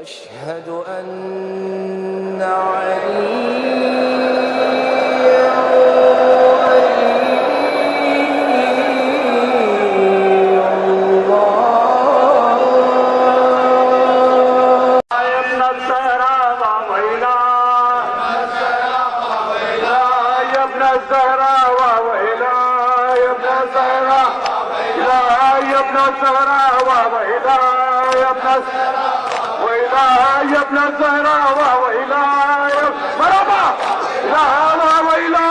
أشهد أن عليا يا ابن الزهراء وإلهي مرحبا لا وإله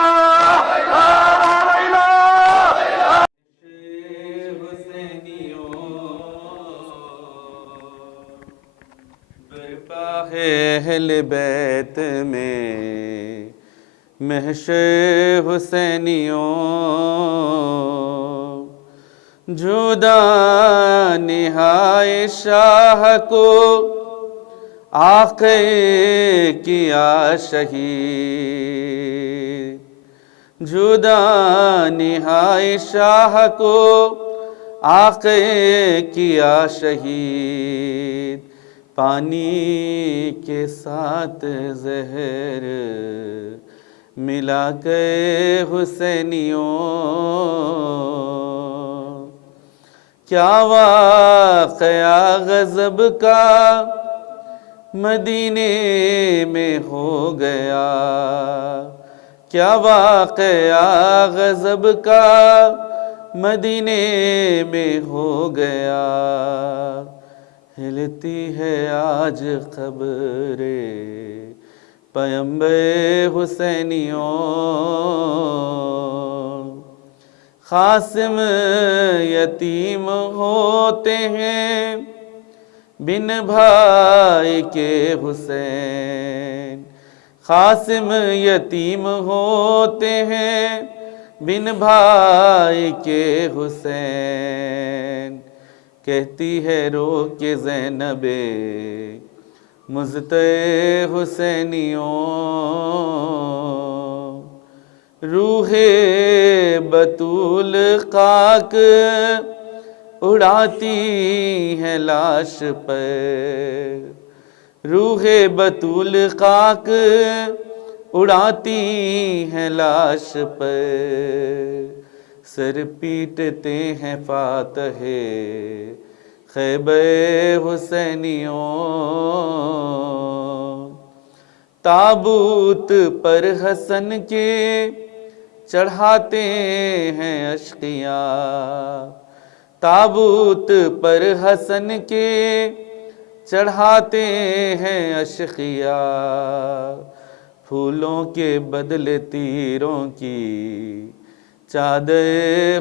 برپا ہے اہل بیت میں محشر حسینیوں، جدا نہائے شاہ کو آقا کیا شہید، جدا نہائے شاہ کو آقا کیا شہید، پانی کے ساتھ زہر ملا کے حسینیوں، کیا واقعہ غضب کا مدینے میں ہو گیا، کیا واقعہ غضب کا مدینے میں ہو گیا، ہلتی ہے آج قبر پیمبر حسینیوں، قاسم یتیم ہوتے ہیں بن بھائی کے حسین، قاسم یتیم ہوتے ہیں بن بھائی کے حسین، کہتی ہے رو کے زینب مزتع حسینیوں، روح بطول خاک اڑاتی ہے لاش پر، روح بطول خاک اڑاتی ہے لاش پر، سر پیٹتے ہیں فاتح خیبر حسینیوں، تابوت پر حسن کے چڑھاتے ہیں اشقیاء، تابوت پر حسن کے چڑھاتے ہیں اشقیاء، پھولوں کے بدلے تیروں کی چادر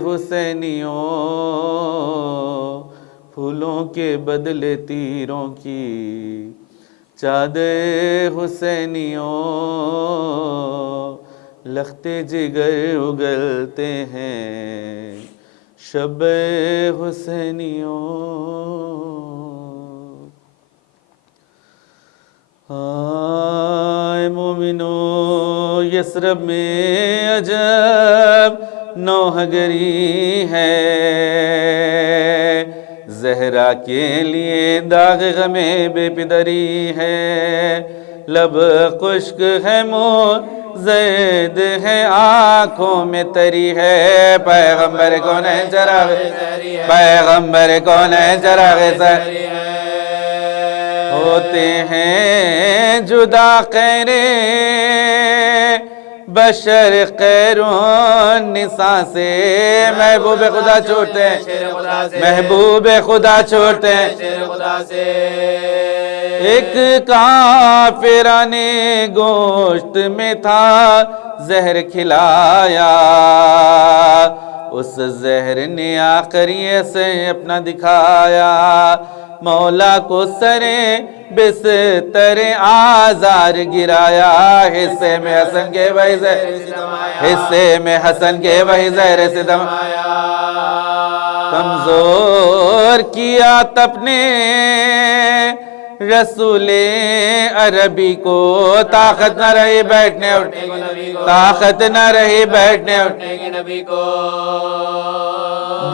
حسینیوں، پھولوں کے بدلے تیروں کی چادر حسینیوں، لخت جگر اگلتے ہیں شب حسینیوں، آئے مومنو یثرب میں عجب نوح گری ہے، زہرا کے لیے داغ غم بے پدری ہے، لب خشک ہے منہ زید ہے آنکھوں میں تری ہے، پیغمبر کون ہے چراغ پیغمبر کون ہے چراغ سری ہے، ہوتے ہیں جدا غیر بشر خیرون نساء سے، محبوب خدا چھوڑتے ہیں محبوب خدا چھوڑتے ہیں، ایک کافران گوشت میں تھا زہر کھلایا، اس زہر نے آخری سے اپنا دکھایا، مولا کو سرے بستر آزار گرایا، حصے میں حسن کے وہی زہر حصے میں حسن کے وہی زہر ستم کمزور کیا تب نے رسول عربی کو، طاقت نہ رہی بیٹھنے اٹھنے کی، طاقت نہ رہی بیٹھنے اٹھنے کی نبی کو،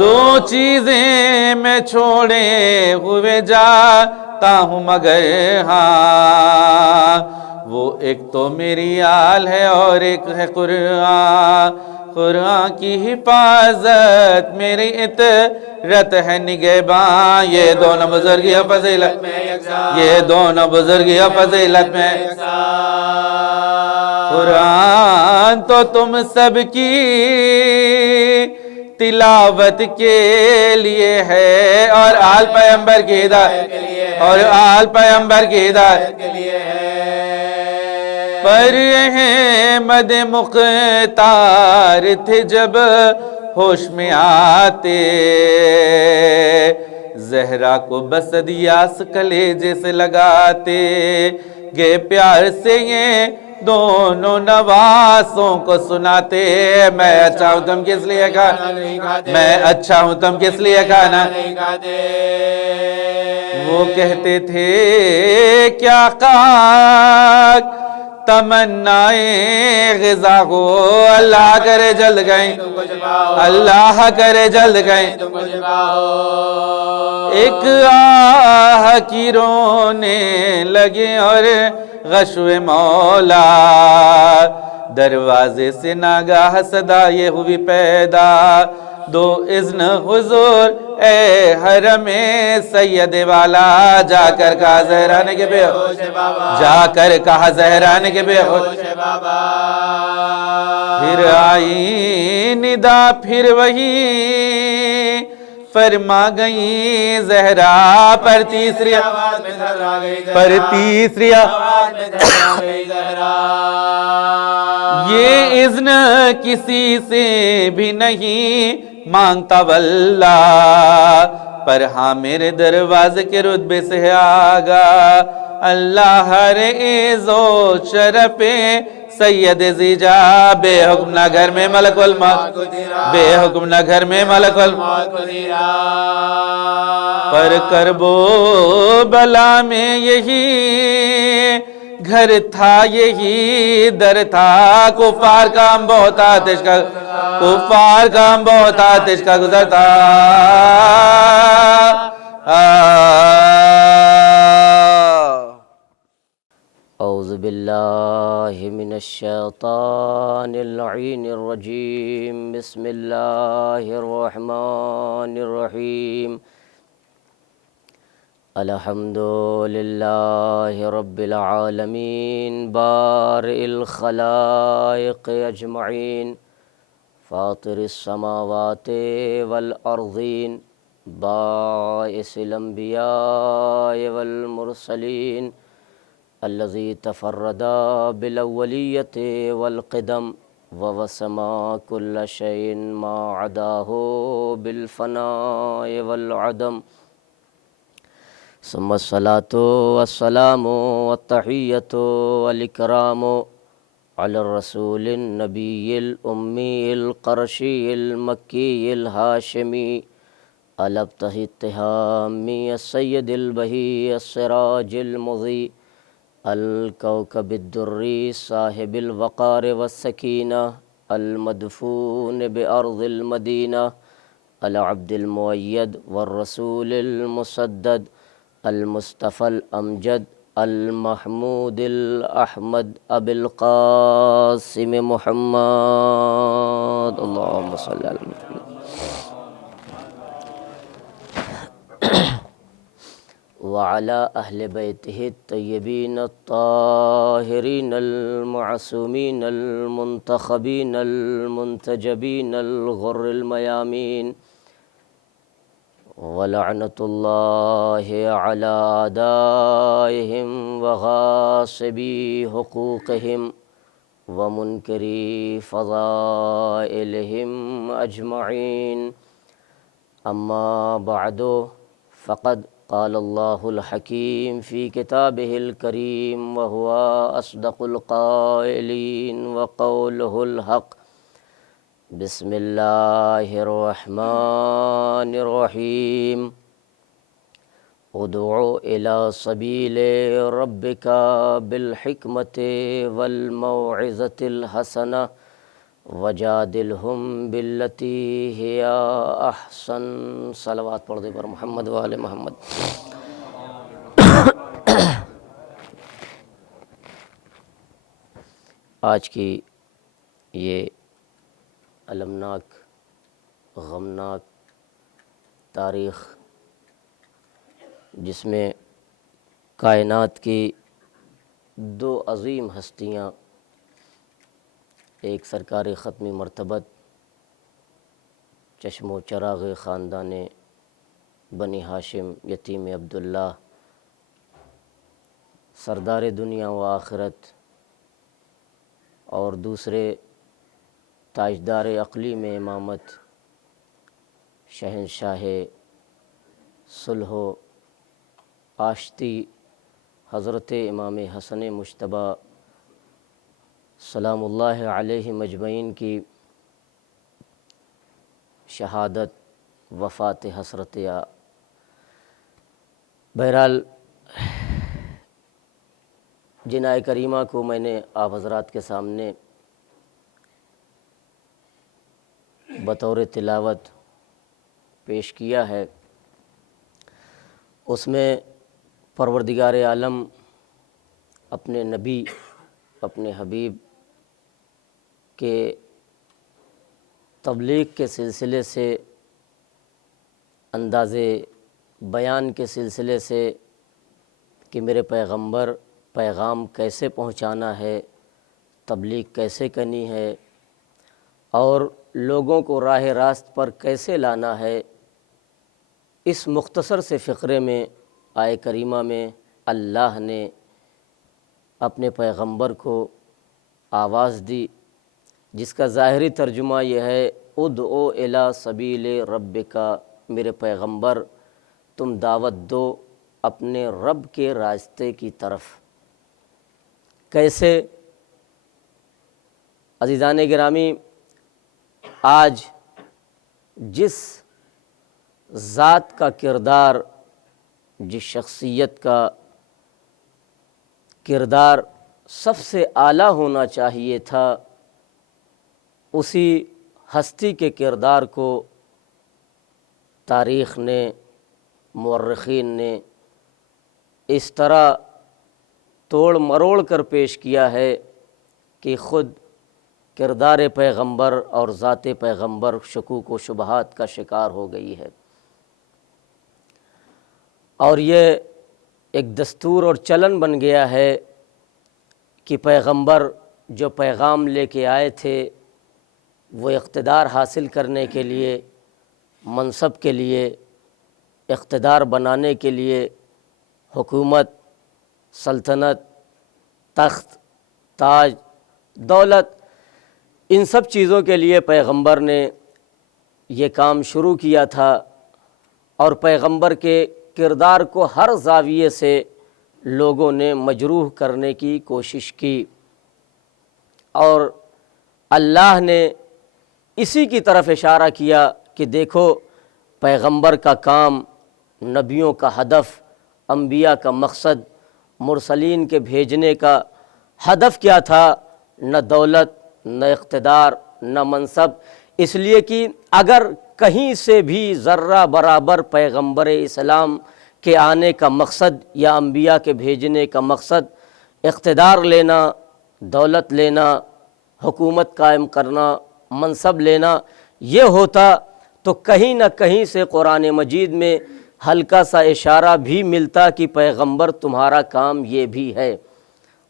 دو چیزیں میں چھوڑے ہوئے جاتا ہوں مگر ہاں، وہ ایک تو میری آل ہے اور ایک ہے قرآن، قرآن کی حفاظت میری اطرت ہے نگہباں، یہ دونوں بزرگی فضیلت میں یہ دونوں بزرگی فضیلت میں قرآن تو تم سب کی تلاوت کے لیے ہے اور آل پیغمبر کی ہدایت اور آل پیغمبر کی ہدایت کے لیے ہے، پر احمد مختار تھے جب ہوش میں آتے، زہرا کو بس دیاس کلیجے سے لگاتے، گے پیار سے یہ دونوں نواسوں کو سناتے، میں اچھا ہوں تم کس لیے کھانا نہیں کھاتے، میں اچھا ہوں تم کس لیے کھانا نہیں کھاتے، وہ کہتے تھے کیا خاک تمنائیں غذا کو، اللہ کرے جلد گئیں اللہ کرے جلد گئیں ایک آہ کی رونے لگے اور غشو مولا، دروازے سے ناگاہ صدا یہ ہوئی پیدا، دو اذن حضور اے حرم سید والا، جا کر کہا زہران کے بے ہوش جا کر کہا زہران کے بے ہوش پھر آئی ندا پھر وہی فرما گئی زہرا، پر تیسری آواز میں دھرا گئی یہ اذن کسی سے بھی نہیں مانگتا واللہ، پر ہاں میرے دروازے کے رتبے سے آگا، اللہ ہر عز و شرف سید زیجا، بے حکم نہ گھر میں ملک الموت بے حکم نہ گھر میں ملک الموت، پر کرب و بلا میں یہی گھر تھا یہی در تھا، کفار کا ہم بہت آتش کا کفار کا ہم بہت آتش کا گزرتا، اعوذ باللہ من الشیطان اللعین الرجیم، بسم اللہ الرحمن الرحیم، الحمد للہ رب العالمین، بارئ الخلائق اجمعین، فاطر السماوات والارضین، باعث الانبیاء والمرسلین، الذي تفرد بالاولیت والقدم، ووسما كل شيء ما عداه بالفناء والعدم، ثم الصلاة والسلام والتحية والإكرام على الرسول النبي الأمي القرشي المكي الهاشمي الابتهي التهامي السيد البهي السراج المضيء الكوكب الدري صاحب الوقار والسكينة المدفون بأرض المدينة العبد المؤيد والرسول المسدد المصطفى الأمجد المحمود الأحمد أبي القاسم محمد، اللهم صل على محمد وعلى أهل بيته الطيبين الطاهرين المعصومين المنتخبين المنتجبين الغر الميامين، ولعنة الله على أعدائهم وغاصبي حقوقهم ومنكري فضائلهم أجمعين، أما بعد، فقد قال الله الحكيم في كتابه الكريم وهو أصدق القائلين وقوله الحق، بسم الله الرحمن الرحيم، ادع إلى سبيل ربك بالحكمة والموعظة الحسنة وجادلہم باللتی ہی احسن۔ صلوات پڑھ دے پر محمد و آل محمد۔ آج کی یہ المناک غمناک تاریخ، جس میں کائنات کی دو عظیم ہستیاں، ایک سرکار ختمی مرتبت چشم و چراغ خاندان بنی ہاشم یتیم عبداللہ، سردار دنیا و آخرت، اور دوسرے تاجدار اقلیم امامت، شہنشاہ صلح و آشتی حضرت امام حسن مجتبیٰ سلام اللہ علیہ مجمعین کی شہادت، وفات حسرت۔ بہرحال جناح کریمہ کو میں نے آپ حضرات کے سامنے بطور تلاوت پیش کیا ہے۔ اس میں پروردگار عالم اپنے نبی، اپنے حبیب کے تبلیغ کے سلسلے سے، انداز بیان کے سلسلے سے کہ میرے پیغمبر پیغام کیسے پہنچانا ہے، تبلیغ کیسے کرنی ہے، اور لوگوں کو راہ راست پر کیسے لانا ہے، اس مختصر سے فقرے میں آیہ کریمہ میں اللہ نے اپنے پیغمبر کو آواز دی، جس کا ظاہری ترجمہ یہ ہے: ادعو الی سبیل ربک، میرے پیغمبر تم دعوت دو اپنے رب کے راستے کی طرف۔ کیسے؟ عزیزان گرامی، آج جس ذات کا کردار، جس شخصیت کا کردار سب سے اعلیٰ ہونا چاہیے تھا، اسی ہستی کے کردار کو تاریخ نے، مورخین نے اس طرح توڑ مروڑ کر پیش کیا ہے کہ خود کردار پیغمبر اور ذات پیغمبر شکوک و شبہات کا شکار ہو گئی ہے۔ اور یہ ایک دستور اور چلن بن گیا ہے کہ پیغمبر جو پیغام لے کے آئے تھے، وہ اقتدار حاصل کرنے کے لیے، منصب کے لیے، اقتدار بنانے کے لیے، حکومت، سلطنت، تخت، تاج، دولت، ان سب چیزوں کے لیے پیغمبر نے یہ کام شروع کیا تھا، اور پیغمبر کے کردار کو ہر زاویے سے لوگوں نے مجروح کرنے کی کوشش کی، اور اللہ نے اسی کی طرف اشارہ کیا کہ دیکھو پیغمبر کا کام، نبیوں کا ہدف، انبیاء کا مقصد، مرسلین کے بھیجنے کا ہدف کیا تھا؟ نہ دولت، نہ اقتدار، نہ منصب۔ اس لیے کہ اگر کہیں سے بھی ذرہ برابر پیغمبر اسلام کے آنے کا مقصد یا انبیاء کے بھیجنے کا مقصد اقتدار لینا، دولت لینا، حکومت قائم کرنا، منصب لینا یہ ہوتا، تو کہیں نہ کہیں سے قرآن مجید میں ہلکا سا اشارہ بھی ملتا کہ پیغمبر تمہارا کام یہ بھی ہے،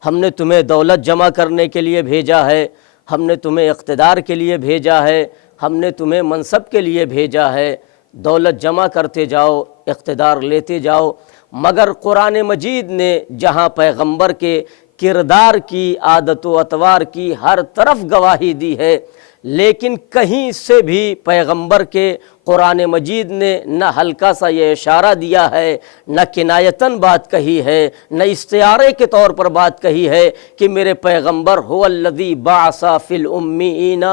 ہم نے تمہیں دولت جمع کرنے کے لیے بھیجا ہے، ہم نے تمہیں اقتدار کے لیے بھیجا ہے، ہم نے تمہیں منصب کے لیے بھیجا ہے، دولت جمع کرتے جاؤ، اقتدار لیتے جاؤ۔ مگر قرآن مجید نے جہاں پیغمبر کے کردار کی، عادت و اطوار کی ہر طرف گواہی دی ہے، لیکن کہیں سے بھی پیغمبر کے قرآن مجید نے نہ ہلکا سا یہ اشارہ دیا ہے، نہ کنایتاً بات کہی ہے، نہ استعارے کے طور پر بات کہی ہے کہ میرے پیغمبر هو الذی بعث فی الامیین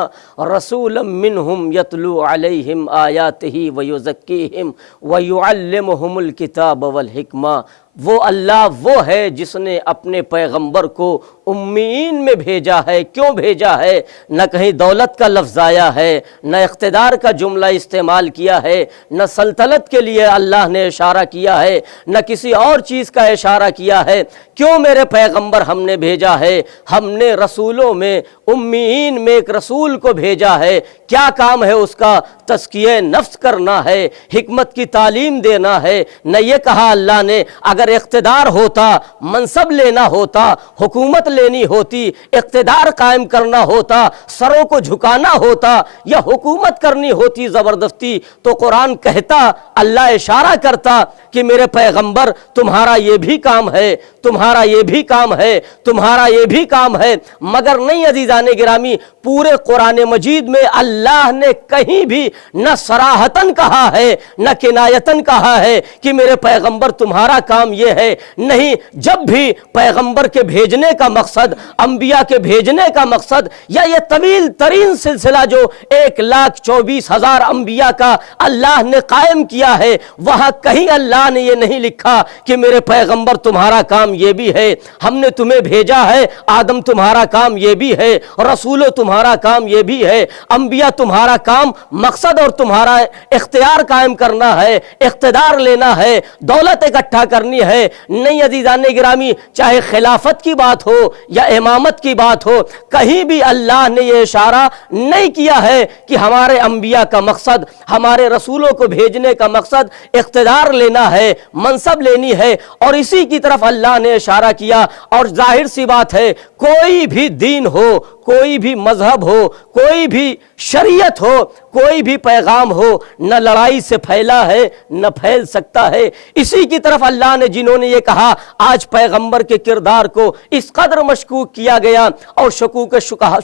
رسولا منہم یتلو علیہم آیاتہ ویزکیہم ویعلمہم الکتاب والحکمہ وہ اللہ وہ ہے جس نے اپنے پیغمبر کو امیین میں بھیجا ہے۔ کیوں بھیجا ہے؟ نہ کہیں دولت کا لفظ آیا ہے، نہ اقتدار کا جملہ استعمال کیا ہے، نہ سلطنت کے لیے اللہ نے اشارہ کیا ہے، نہ کسی اور چیز کا اشارہ کیا ہے۔ کیوں میرے پیغمبر ہم نے بھیجا ہے؟ ہم نے رسولوں میں امیین میں ایک رسول کو بھیجا ہے۔ کیا کام ہے اس کا؟ تزکیہ نفس کرنا ہے، حکمت کی تعلیم دینا ہے۔ نہ یہ کہا اللہ نے اگر اقتدار ہوتا، منصب لینا ہوتا، حکومت لینی ہوتی، اقتدار قائم کرنا ہوتا، سروں کو جھکانا ہوتا یا حکومت کرنی ہوتی زبردستی، تو قرآن کہتا، اللہ اشارہ کرتا کہ میرے پیغمبر تمہارا یہ بھی کام ہے، تمہارا یہ بھی کام ہے، تمہارا یہ بھی کام ہے۔ مگر نہیں عزیزان گرامی، پورے قرآن مجید میں اللہ نے کہیں بھی نہ صراحتاً کہا ہے نہ کنایتاً کہا ہے کہ میرے پیغمبر تمہارا کام یہ ہے۔ نہیں، جب بھی پیغمبر کے بھیجنے کا مقصد، انبیاء کے بھیجنے کا مقصد، یا یہ طویل ترین سلسلہ جو 1,24,000 انبیاء کا اللہ نے قائم کیا ہے، وہاں کہیں اللہ نے یہ نہیں لکھا کہ میرے پیغمبر تمہارا کام یہ بھی ہے، ہم نے تمہیں بھیجا ہے، آدم تمہارا کام یہ بھی ہے، رسولوں تمہارا کام یہ بھی ہے، انبیاء تمہارا کام مقصد اور تمہارا اختیار قائم کرنا ہے، اقتدار لینا ہے، دولت اکٹھا کرنی ہے۔ نہیں عزیزان گرامی، چاہے خلافت کی بات ہو یا امامت کی بات ہو، کہیں بھی اللہ نے یہ اشارہ نہیں کیا ہے کہ ہمارے انبیاء کا مقصد، ہمارے رسولوں کو بھیجنے کا مقصد اقتدار لینا ہے، منصب لینی ہے۔ اور اسی کی طرف اللہ نے اشارہ کیا۔ اور ظاہر سی بات ہے، کوئی بھی دین ہو، کوئی بھی مذہب ہو، کوئی بھی شریعت ہو، کوئی بھی پیغام ہو، نہ لڑائی سے پھیلا ہے نہ پھیل سکتا ہے۔ اسی کی طرف اللہ نے جنہوں نے یہ کہا، آج پیغمبر کے کردار کو اس قدر مشکوک کیا گیا اور شکوک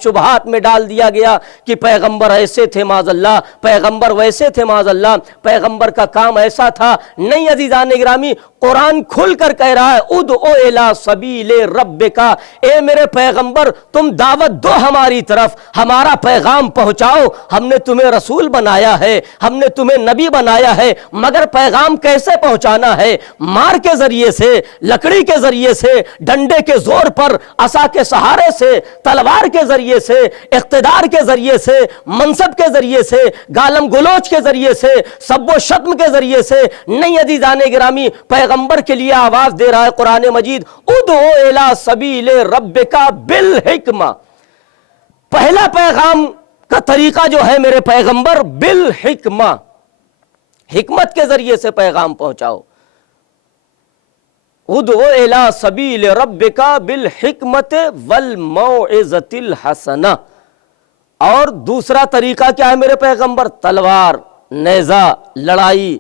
شبہات میں ڈال دیا گیا کہ پیغمبر ایسے تھے معاذ اللہ، پیغمبر ویسے تھے معاذ اللہ، پیغمبر کا کام ایسا تھا۔ نہیں عزیزان گرامی، قرآن کھل کر کہہ رہا ہے، ادعو الی سبیل ربک، اے میرے پیغمبر تم دعوت دو ہماری طرف، ہمارا پیغام پہنچاؤ۔ ہم نے تمہیں رسول بنایا ہے، ہم نے تمہیں نبی بنایا ہے، مگر پیغام کیسے پہنچانا ہے؟ مار کے ذریعے سے، لکڑی کے ذریعے سے، ڈنڈے کے زور پر، عصا کے سہارے سے، تلوار کے ذریعے سے، اقتدار کے ذریعے سے، منصب کے ذریعے سے، گالم گلوچ کے ذریعے سے، سب و شتم کے ذریعے سے نہیں عزیزان گرامی، پیغمبر کے لیے آواز دے رہا ہے قرآن مجید، ادعو الی سبیل ربک بالحکمہ۔ پہلا پیغام کا طریقہ جو ہے میرے پیغمبر، بالحکمہ، حکمت کے ذریعے سے پیغام پہنچاؤ۔ ادعو الی سبیل ربک بالحکمت والموعظۃ الحسنہ۔ اور دوسرا طریقہ کیا ہے میرے پیغمبر؟ تلوار، نیزہ، لڑائی،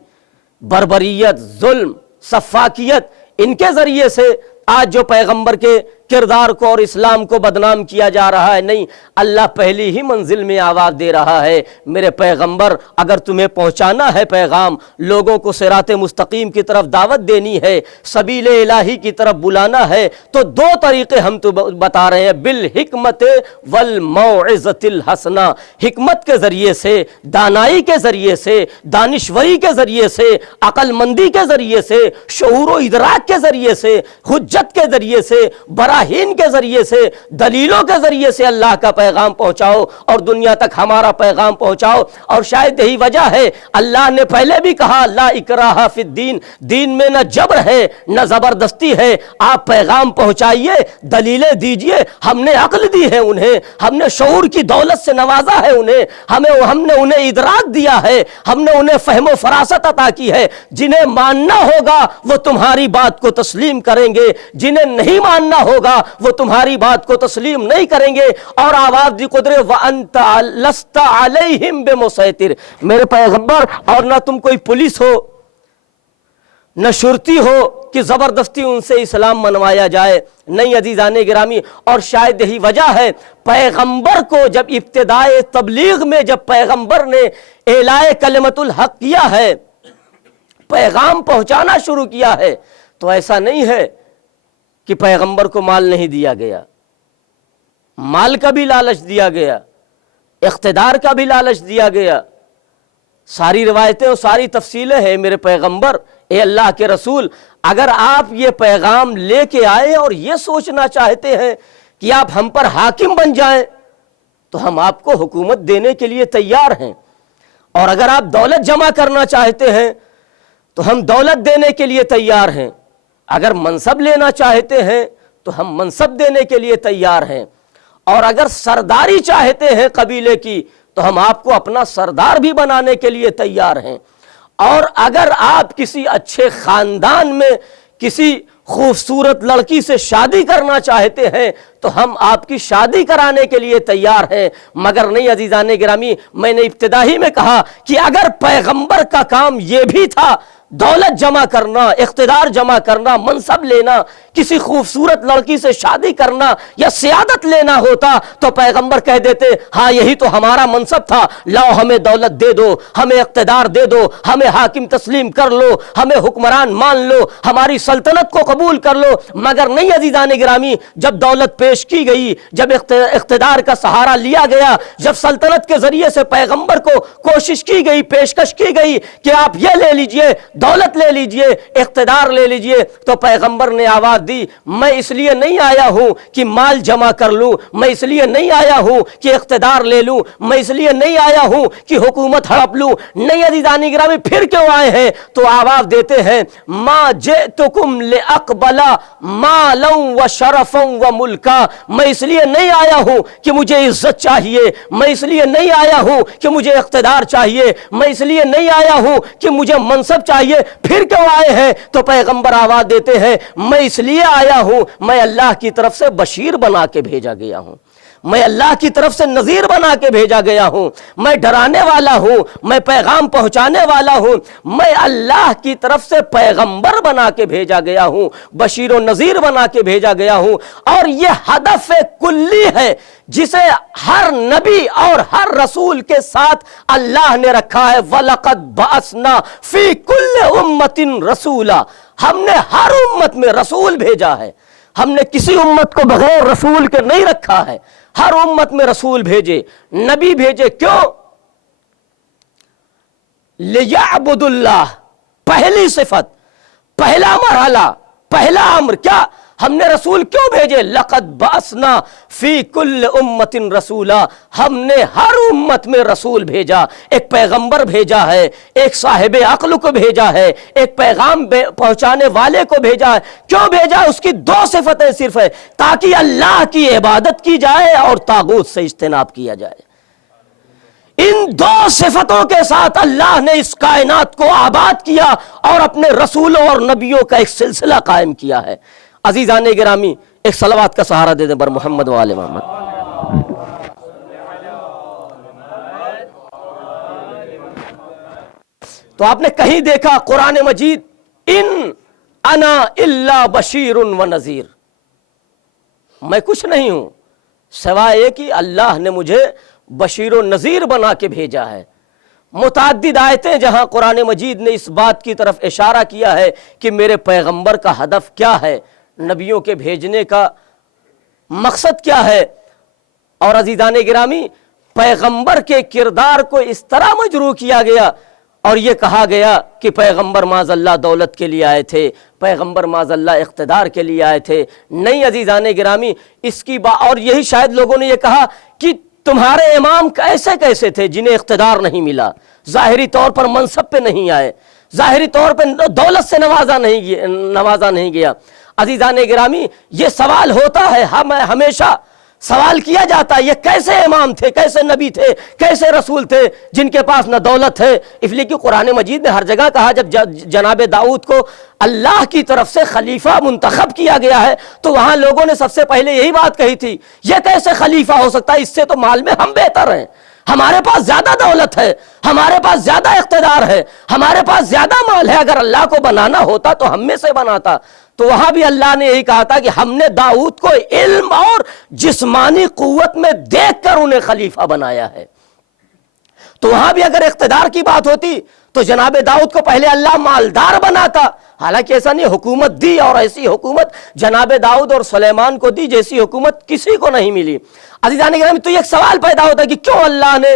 بربریت، ظلم، سفاکیت، ان کے ذریعے سے آج جو پیغمبر کے کردار کو اور اسلام کو بدنام کیا جا رہا ہے۔ نہیں، اللہ پہلی ہی منزل میں آواز دے رہا ہے، میرے پیغمبر اگر تمہیں پہنچانا ہے پیغام، لوگوں کو صراط مستقیم کی طرف دعوت دینی ہے، سبیل الہی کی طرف بلانا ہے، تو دو طریقے ہم تو بتا رہے ہیں، بالحکمت والموعظۃ الحسنہ، حکمت کے ذریعے سے، دانائی کے ذریعے سے، دانشوری کے ذریعے سے، عقل مندی کے ذریعے سے، شعور و ادراک کے ذریعے سے، حجت کے ذریعے سے، براہین کے ذریعے سے، دلیلوں کے ذریعے سے اللہ کا پیغام پہنچاؤ اور دنیا تک ہمارا پیغام پہنچاؤ۔ اور شاید یہی وجہ ہے اللہ نے پہلے بھی کہا، لا اکراہ فی الدین، دین میں نہ جبر ہے نہ زبردستی ہے، آپ پیغام پہنچائیے، دلیلیں دیجئے، ہم نے عقل دی ہے انہیں، ہم نے شعور کی دولت سے نوازا ہے انہیں، ہم نے انہیں ادراک دیا ہے، ہم نے انہیں فہم و فراست عطا کی ہے۔ جنہیں ماننا ہوگا وہ تمہاری بات کو تسلیم کریں گے، جنہیں نہیں ماننا ہوگا وہ تمہاری بات کو تسلیم نہیں کریں گے۔ اور آواز دی قدرے وَأَنْتَ لَسْتَ عَلَيْهِمْ بِمُسَيْطِرٍ، میرے پیغمبر، اور نہ تم کوئی پولیس ہو نہ شرطی ہو کہ زبردستی ان سے اسلام منوایا جائے۔ نہیں عزیزان گرامی، اور شاید یہی وجہ ہے پیغمبر کو جب ابتدائے تبلیغ میں جب پیغمبر نے اعلائے کلمت الحق کیا ہے، پیغام پہنچانا شروع کیا ہے، تو ایسا نہیں ہے کہ پیغمبر کو مال نہیں دیا گیا، مال کا بھی لالچ دیا گیا، اقتدار کا بھی لالچ دیا گیا، ساری روایتیں اور ساری تفصیلیں ہیں میرے پیغمبر، اے اللہ کے رسول، اگر آپ یہ پیغام لے کے آئے اور یہ سوچنا چاہتے ہیں کہ آپ ہم پر حاکم بن جائیں تو ہم آپ کو حکومت دینے کے لیے تیار ہیں، اور اگر آپ دولت جمع کرنا چاہتے ہیں تو ہم دولت دینے کے لیے تیار ہیں، اگر منصب لینا چاہتے ہیں تو ہم منصب دینے کے لیے تیار ہیں، اور اگر سرداری چاہتے ہیں قبیلے کی تو ہم آپ کو اپنا سردار بھی بنانے کے لیے تیار ہیں، اور اگر آپ کسی اچھے خاندان میں کسی خوبصورت لڑکی سے شادی کرنا چاہتے ہیں تو ہم آپ کی شادی کرانے کے لیے تیار ہیں۔ مگر نہیں عزیزان گرامی، میں نے ابتدا ہی میں کہا کہ اگر پیغمبر کا کام یہ بھی تھا دولت جمع کرنا، اقتدار جمع کرنا، منصب لینا، کسی خوبصورت لڑکی سے شادی کرنا یا سیادت لینا ہوتا تو پیغمبر کہہ دیتے ہاں یہی تو ہمارا منصب تھا، لاؤ ہمیں دولت دے دو، ہمیں اقتدار دے دو، ہمیں حاکم تسلیم کر لو، ہمیں حکمران مان لو، ہماری سلطنت کو قبول کر لو۔ مگر نہیں عزیزان گرامی، جب دولت پیش کی گئی، جب اقتدار کا سہارا لیا گیا، جب سلطنت کے ذریعے سے پیغمبر کو کوشش کی گئی، پیشکش کی گئی کہ آپ یہ لے لیجئے، دولت لے لیجئے، اقتدار لے لیجئے، تو پیغمبر نے آواز دی میں اس لیے نہیں آیا ہوں کہ مال جمع کر لوں، میں اس لیے نہیں آیا ہوں کہ اقتدار لے لوں، میں اس لیے نہیں آیا ہوں کہ حکومت ہڑپ لوں۔ نہیں عزیزان گرامی، پھر کیوں آئے ہیں؟ تو آواز دیتے ہیں ما جئتکم لأقبل مالا و شرفا و ملکا، میں اس لیے نہیں آیا ہوں کہ مجھے عزت چاہیے، میں اس لیے نہیں آیا ہوں کہ مجھے اقتدار چاہیے، میں اس لیے نہیں آیا ہوں کہ مجھے منصب چاہیے۔ پھر کیوں آئے ہیں؟ تو پیغمبر آواز دیتے ہیں میں اس لیے آیا ہوں، میں اللہ کی طرف سے بشیر بنا کے بھیجا گیا ہوں، میں اللہ کی طرف سے نذیر بنا کے بھیجا گیا ہوں، میں ڈرانے والا ہوں، میں پیغام پہنچانے والا ہوں، میں اللہ کی طرف سے پیغمبر بنا کے بھیجا گیا ہوں، بشیر و نذیر بنا کے بھیجا گیا ہوں۔ اور یہ ہدف کلی ہے جسے ہر نبی اور ہر رسول کے ساتھ اللہ نے رکھا ہے، وَلَقَدْ بَعَثْنَا فِي كُلِّ أُمَّةٍ رَسُولًا، ہم نے ہر امت میں رسول بھیجا ہے، ہم نے کسی امت کو بغیر رسول کے نہیں رکھا ہے، ہر امت میں رسول بھیجے، نبی بھیجے۔ کیوں؟ لِيَعْبُدُ اللَّهِ، پہلی صفت، پہلا مرحلہ، پہلا امر کیا؟ ہم نے رسول کیوں بھیجے؟ لَقَدْ بَعَثْنَا فِي كُلِّ أُمَّةٍ رَسُولًا، ہم نے ہر امت میں رسول بھیجا، ایک پیغمبر بھیجا ہے، ایک صاحب عقل کو بھیجا ہے، ایک پیغام پہنچانے والے کو بھیجا ہے۔ کیوں بھیجا؟ اس کی دو صفتیں صرف ہے، تاکہ اللہ کی عبادت کی جائے اور طاغوت سے اجتناب کیا جائے۔ ان دو صفتوں کے ساتھ اللہ نے اس کائنات کو آباد کیا اور اپنے رسولوں اور نبیوں کا ایک سلسلہ قائم کیا ہے۔ عزیزان گرامی، ایک صلوات کا سہارا دے دیں بر محمد و آل محمد۔ تو آپ نے کہیں دیکھا قرآن مجید ان انا الا بشیر و نذیر، میں کچھ نہیں ہوں سوائے یہ کہ اللہ نے مجھے بشیر و نذیر بنا کے بھیجا ہے۔ متعدد آیتیں جہاں قرآن مجید نے اس بات کی طرف اشارہ کیا ہے کہ میرے پیغمبر کا ہدف کیا ہے، نبیوں کے بھیجنے کا مقصد کیا ہے۔ اور عزیزان گرامی، پیغمبر کے کردار کو اس طرح مجروح کیا گیا اور یہ کہا گیا کہ پیغمبر معاذ اللہ دولت کے لیے آئے تھے، پیغمبر معاذ اللہ اقتدار کے لیے آئے تھے۔ نہیں عزیزان گرامی، اس کی اور یہی شاید لوگوں نے یہ کہا کہ تمہارے امام ایسے کیسے تھے جنہیں اقتدار نہیں ملا، ظاہری طور پر منصب پہ نہیں آئے، ظاہری طور پہ دولت سے نوازا نہیں گیا۔ عزیزان گرامی، یہ سوال ہوتا ہے، ہمیشہ سوال کیا جاتا ہے یہ کیسے امام تھے، کیسے نبی تھے، کیسے رسول تھے جن کے پاس نہ دولت ہے۔ اس لیے کہ قرآن مجید نے ہر جگہ کہا جب جناب داؤد کو اللہ کی طرف سے خلیفہ منتخب کیا گیا ہے تو وہاں لوگوں نے سب سے پہلے یہی بات کہی تھی یہ کیسے خلیفہ ہو سکتا ہے، اس سے تو مال میں ہم بہتر ہیں، ہمارے پاس زیادہ دولت ہے، ہمارے پاس زیادہ اقتدار ہے، ہمارے پاس زیادہ مال ہے، اگر اللہ کو بنانا ہوتا تو ہم میں سے بناتا۔ تو وہاں بھی اللہ نے یہی کہا تھا کہ ہم نے داؤد کو علم اور جسمانی قوت میں دیکھ کر انہیں خلیفہ بنایا ہے۔ تو وہاں بھی اگر اقتدار کی بات ہوتی تو جناب داؤد کو پہلے اللہ مالدار بناتا، حالانکہ ایسا نہیں، حکومت دی اور ایسی حکومت جناب داؤد اور سلیمان کو دی جیسی حکومت کسی کو نہیں ملی۔ عزیزان گرامی، تو یہ ایک سوال پیدا ہوتا ہے کہ کیوں اللہ نے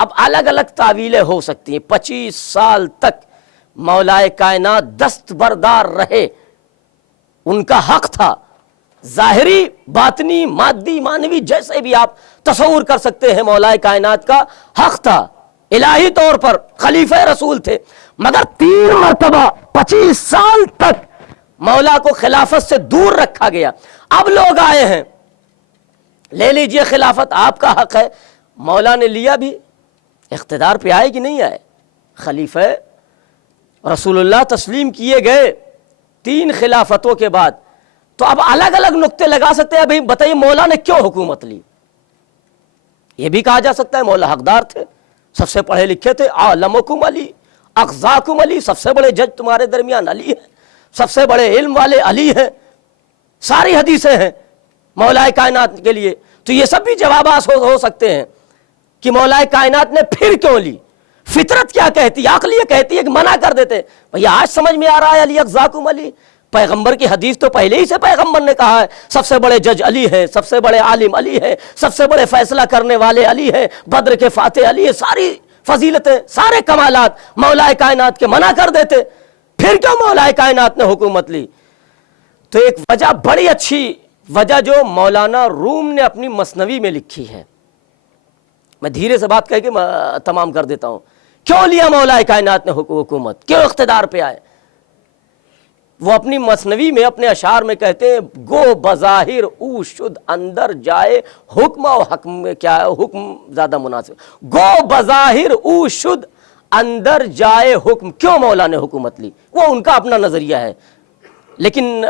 اب الگ الگ تعویلیں ہو سکتی ہیں. 25 سال تک مولا کائنات دستبردار رہے، ان کا حق تھا، ظاہری، باطنی، مادی، معنوی، جیسے بھی آپ تصور کر سکتے ہیں مولا کائنات کا حق تھا. الہی طور پر خلیفہ رسول تھے، مگر 3 مرتبہ 25 سال تک مولا کو خلافت سے دور رکھا گیا. اب لوگ آئے ہیں، لے لیجئے خلافت، آپ کا حق ہے. مولا نے لیا بھی، اقتدار پہ آئے کہ نہیں آئے؟ خلیفہ رسول اللہ تسلیم کیے گئے 3 خلافتوں کے بعد. تو اب الگ الگ نقطے لگا سکتے ہیں. بھئی بتائیے مولا نے کیوں حکومت لی؟ یہ بھی کہا جا سکتا ہے مولا حقدار تھے، سب سے پڑھے لکھے تھے، عالمکم علی اقضاکم علی، سب سے بڑے جج تمہارے درمیان علی ہیں، سب سے بڑے علم والے علی ہیں. ساری حدیثیں ہیں مولا کائنات کے لیے. تو یہ سب بھی جوابات ہو سکتے ہیں کہ مولا کائنات نے پھر کیوں لی. فطرت کیا کہتی ہے، عقل یہ کہتی ہے کہ منع کر دیتے. بھیا آج سمجھ میں آ رہا ہے علی اقضاکم علی. پیغمبر کی حدیث تو پہلے ہی سے پیغمبر نے کہا ہے سب سے بڑے جج علی ہے، سب سے بڑے عالم علی ہے، سب سے بڑے فیصلہ کرنے والے علی ہے، بدر کے فاتح علی ہے. ساری فضیلتیں، سارے کمالات مولا کائنات کے منع کر دیتے. پھر کیوں مولا کائنات نے حکومت لی؟ تو ایک وجہ، بڑی اچھی وجہ جو مولانا روم نے اپنی مثنوی میں لکھی ہے، میں دھیرے سے بات کہہ کے تمام کر دیتا ہوں. کیوں لیا مولا کائنات نے حکومت، کیوں اقتدار پہ آئے؟ وہ اپنی مثنوی میں اپنے اشعار میں کہتے ہیں گو بظاہر او شد اندر جائے حکم، و حکم کیا ہے، حکم زیادہ مناسب. گو بظاہر او شد اندر جائے حکم. کیوں مولا نے حکومت لی؟ وہ ان کا اپنا نظریہ ہے، لیکن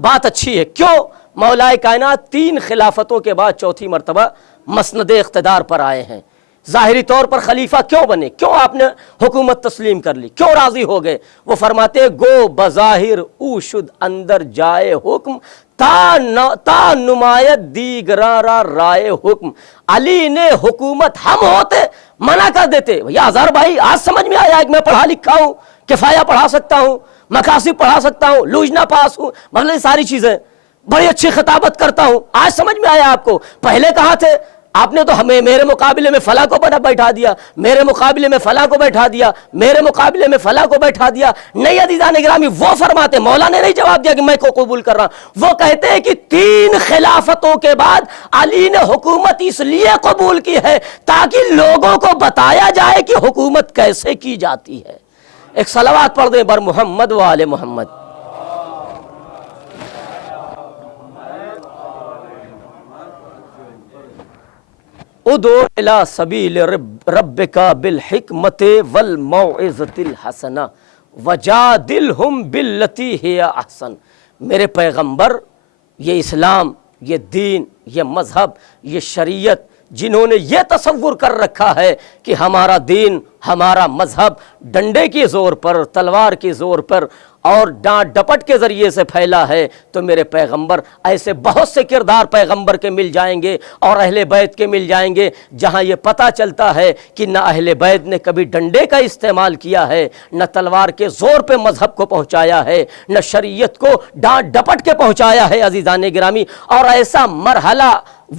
بات اچھی ہے. کیوں مولا کائنات 3 خلافتوں کے بعد 4تھی مرتبہ مسند اقتدار پر آئے ہیں؟ ظاہری طور پر خلیفہ کیوں بنے؟ کیوں آپ نے حکومت تسلیم کر لی؟ کیوں راضی ہو گئے؟ وہ فرماتے گو بظاہر او شد اندر جائے حکم تا نمایت دیگراں را رائے حکم. علی نے حکومت ہم ہوتے منع کر دیتے. یا اظہر بھائی آج سمجھ میں آیا کہ میں پڑھا لکھا ہوں، کفایہ پڑھا سکتا ہوں، مقاصد پڑھا سکتا ہوں، لوجنا پاس ہوں، مطلب ساری چیزیں، بڑی اچھی خطابت کرتا ہوں. آج سمجھ میں آیا آپ کو؟ پہلے کہا تھے آپ نے تو ہمیں میرے مقابلے میں فلاں کو بیٹھا دیا، میرے مقابلے میں فلاں کو بیٹھا دیا، میرے مقابلے میں فلاں کو بیٹھا دیا. نہیں عزیزان گرامی، وہ فرماتے، مولا نے نہیں جواب دیا کہ میں کو قبول کر رہا ہوں. وہ کہتے ہیں کہ 3 خلافتوں کے بعد علی نے حکومت اس لیے قبول کی ہے تاکہ لوگوں کو بتایا جائے کہ حکومت کیسے کی جاتی ہے. ایک صلوات پڑھ دیں بر محمد و آل محمد. ادعو الی سبیل ربک بالحکمت والموعظۃ الحسنہ وجادلہم باللتی ہی احسن. میرے پیغمبر، یہ اسلام، یہ دین، یہ مذہب، یہ شریعت، جنہوں نے یہ تصور کر رکھا ہے کہ ہمارا دین، ہمارا مذہب ڈنڈے کے زور پر، تلوار کے زور پر اور ڈانٹ ڈپٹ کے ذریعے سے پھیلا ہے، تو میرے پیغمبر، ایسے بہت سے کردار پیغمبر کے مل جائیں گے اور اہل بیت کے مل جائیں گے جہاں یہ پتہ چلتا ہے کہ نہ اہل بیت نے کبھی ڈنڈے کا استعمال کیا ہے، نہ تلوار کے زور پہ مذہب کو پہنچایا ہے، نہ شریعت کو ڈانٹ ڈپٹ کے پہنچایا ہے. عزیزان گرامی، اور ایسا مرحلہ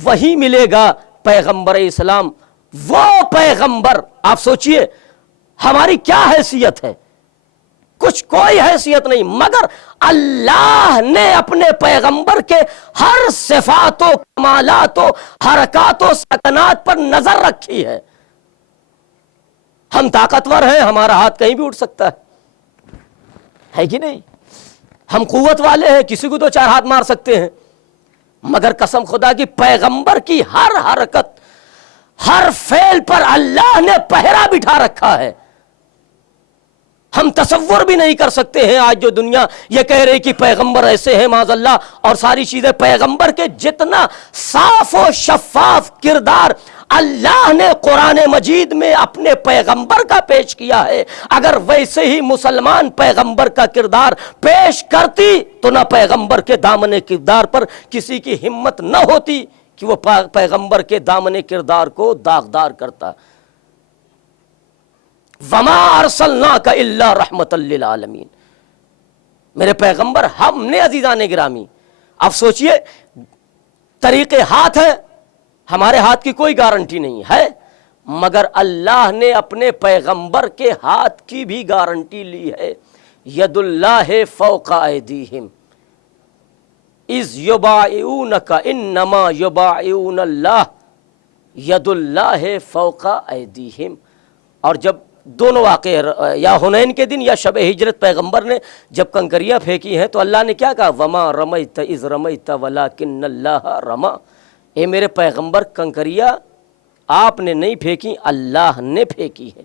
وہی ملے گا پیغمبر اسلام. وہ پیغمبر، آپ سوچئے ہماری کیا حیثیت ہے؟ کچھ کوئی حیثیت نہیں، مگر اللہ نے اپنے پیغمبر کے ہر صفات و کمالات و حرکات و سکنات پر نظر رکھی ہے. ہم طاقتور ہیں، ہمارا ہاتھ کہیں بھی اٹھ سکتا ہے کہ نہیں؟ ہم قوت والے ہیں، کسی کو 2-4 ہاتھ مار سکتے ہیں، مگر قسم خدا کی پیغمبر کی ہر حرکت، ہر فعل پر اللہ نے پہرا بٹھا رکھا ہے. ہم تصور بھی نہیں کر سکتے ہیں آج جو دنیا یہ کہہ رہی کہ پیغمبر ایسے ہیں معاذ اللہ اور ساری چیزیں. پیغمبر کے جتنا صاف و شفاف کردار اللہ نے قرآن مجید میں اپنے پیغمبر کا پیش کیا ہے، اگر ویسے ہی مسلمان پیغمبر کا کردار پیش کرتی تو نہ پیغمبر کے دامن کردار پر کسی کی ہمت نہ ہوتی کہ وہ پیغمبر کے دامن کردار کو داغدار کرتا. وما ارسلناک الا رحمۃ للعالمین. میرے پیغمبر ہم نے، عزیزان گرامی، آپ سوچئے طریقے ہاتھ ہے، ہمارے ہاتھ کی کوئی گارنٹی نہیں ہے، مگر اللہ نے اپنے پیغمبر کے ہاتھ کی بھی گارنٹی لی ہے، ید اللہ فوق ایدیہم اذ یبایعونک انما یبایعون اللہ ید اللہ فوق ایدیہم۔ اور جب دونوں واقعے یا حنین کے دن یا شب ہجرت پیغمبر نے جب کنکریاں پھینکی ہیں تو اللہ نے کیا کہا، وما رمیت اذ رمیت ولکن اللہ رما، اے میرے پیغمبر کنکریاں آپ نے نہیں پھینکی، اللہ نے پھینکی ہے۔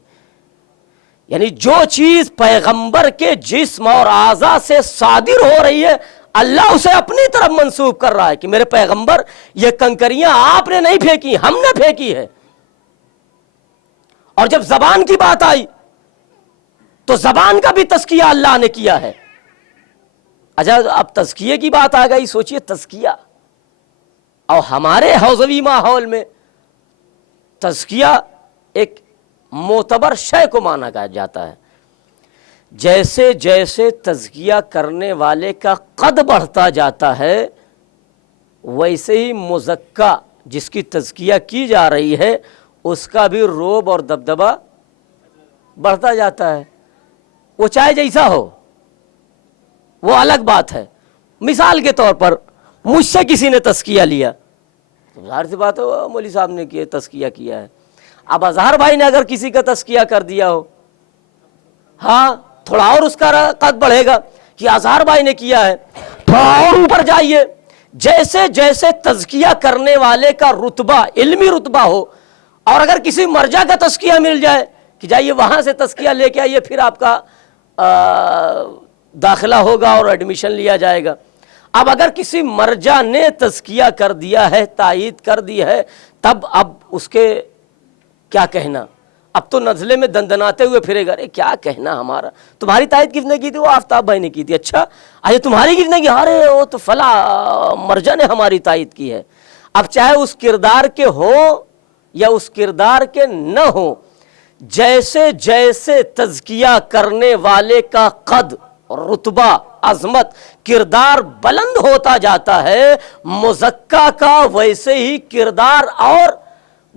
یعنی جو چیز پیغمبر کے جسم اور اعضاء سے صادر ہو رہی ہے اللہ اسے اپنی طرف منسوب کر رہا ہے کہ میرے پیغمبر یہ کنکریاں آپ نے نہیں پھینکی، ہم نے پھینکی ہے۔ اور جب زبان کی بات آئی تو زبان کا بھی تزکیہ اللہ نے کیا ہے۔ اچھا اب تزکیے کی بات آ گئی، سوچئے تزکیہ، اور ہمارے حوزوی ماحول میں تزکیہ ایک معتبر شے کو مانا جاتا ہے۔ جیسے جیسے تزکیہ کرنے والے کا قد بڑھتا جاتا ہے ویسے ہی مزکہ جس کی تزکیہ کی جا رہی ہے اس کا بھی روب اور دبدبہ بڑھتا جاتا ہے، وہ چاہے جیسا ہو، وہ الگ بات ہے۔ مثال کے طور پر مجھ سے کسی نے تزکیہ لیا، ظاہر سی بات ہے مولوی صاحب نے تزکیہ کیا ہے۔ اب اظہر بھائی نے اگر کسی کا تزکیہ کر دیا ہو، ہاں تھوڑا اور اس کا قد بڑھے گا کہ اظہر بھائی نے کیا ہے، تھوڑا اور اوپر جائیے۔ جیسے جیسے تزکیہ کرنے والے کا رتبہ علمی رتبہ ہو، اور اگر کسی مرجع کا تزکیہ مل جائے کہ جائیے وہاں سے تزکیہ لے کے آئیے پھر آپ کا داخلہ ہوگا اور ایڈمیشن لیا جائے گا۔ اب اگر کسی مرجع نے تزکیہ کر دیا ہے، تائید کر دی ہے، تب اب اس کے کیا کہنا، اب تو نزلے میں دندناتے ہوئے پھرے گا، ارے کیا کہنا ہمارا، تمہاری تائید کس نے کی تھی؟ وہ آفتاب بھائی نے کی تھی۔ اچھا تمہاری کس نے کی؟ ارے وہ تو فلاں مرجع نے ہماری تائید کی ہے۔ اب چاہے اس کردار کے ہو یا اس کردار کے نہ ہو، جیسے جیسے تزکیہ کرنے والے کا قد، رتبہ، عظمت، کردار بلند ہوتا جاتا ہے، مزکہ کا ویسے ہی کردار اور